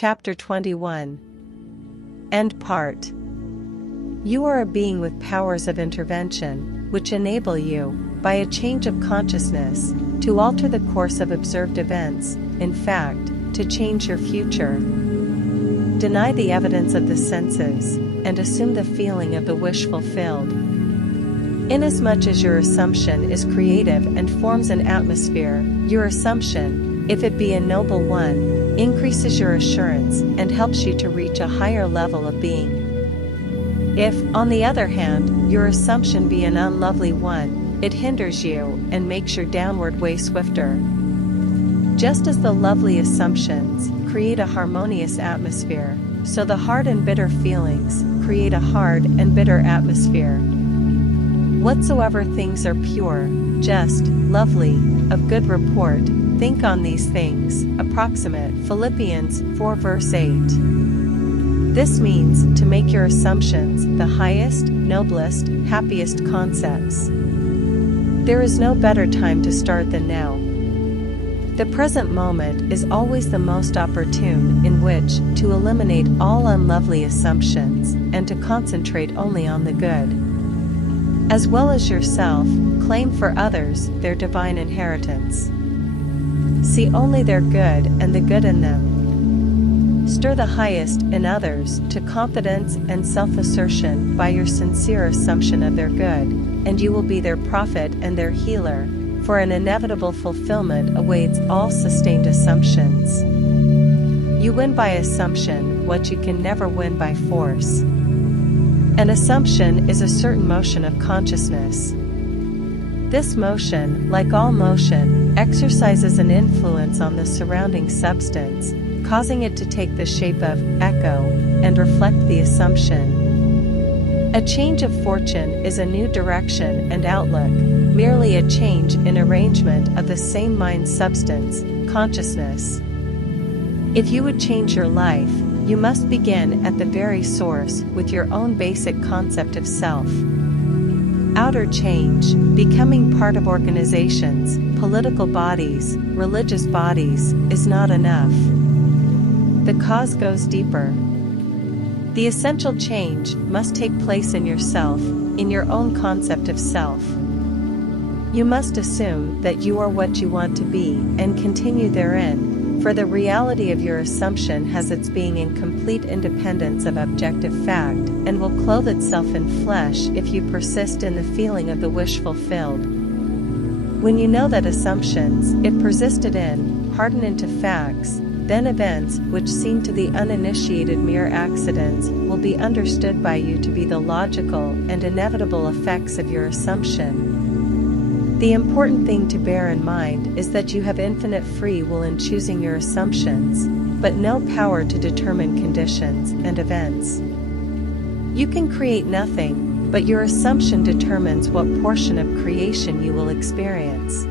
Chapter 21. End part. You are a being with powers of intervention, which enable you, by a change of consciousness, to alter the course of observed events, in fact, to change your future. Deny the evidence of the senses, and assume the feeling of the wish fulfilled. Inasmuch as your assumption is creative and forms an atmosphere, your assumption, if it be a noble one, increases your assurance and helps you to reach a higher level of being. If, on the other hand, your assumption be an unlovely one, it hinders you and makes your downward way swifter. Just as the lovely assumptions create a harmonious atmosphere, so the hard and bitter feelings create a hard and bitter atmosphere. Whatsoever things are pure, just, lovely, of good report, think on these things. Approximate Philippians 4 verse 8. This means to make your assumptions the highest, noblest, happiest concepts. There is no better time to start than now. The present moment is always the most opportune in which to eliminate all unlovely assumptions and to concentrate only on the good. As well as yourself, claim for others their divine inheritance. See only their good and the good in them. Stir the highest in others to confidence and self-assertion by your sincere assumption of their good, and you will be their prophet and their healer, for an inevitable fulfillment awaits all sustained assumptions. You win by assumption what you can never win by force. An assumption is a certain motion of consciousness. This motion, like all motion, exercises an influence on the surrounding substance, causing it to take the shape of echo and reflect the assumption. A change of fortune is a new direction and outlook, merely a change in arrangement of the same mind substance, consciousness. If you would change your life, you must begin at the very source with your own basic concept of self. Outer change, becoming part of organizations, political bodies, religious bodies, is not enough. The cause goes deeper. The essential change must take place in yourself, in your own concept of self. You must assume that you are what you want to be and continue therein, for the reality of your assumption has its being in complete independence of objective fact and will clothe itself in flesh if you persist in the feeling of the wish fulfilled. When you know that assumptions, if persisted in, harden into facts, then events which seem to the uninitiated mere accidents will be understood by you to be the logical and inevitable effects of your assumption. The important thing to bear in mind is that you have infinite free will in choosing your assumptions, but no power to determine conditions and events. You can create nothing, but your assumption determines what portion of creation you will experience.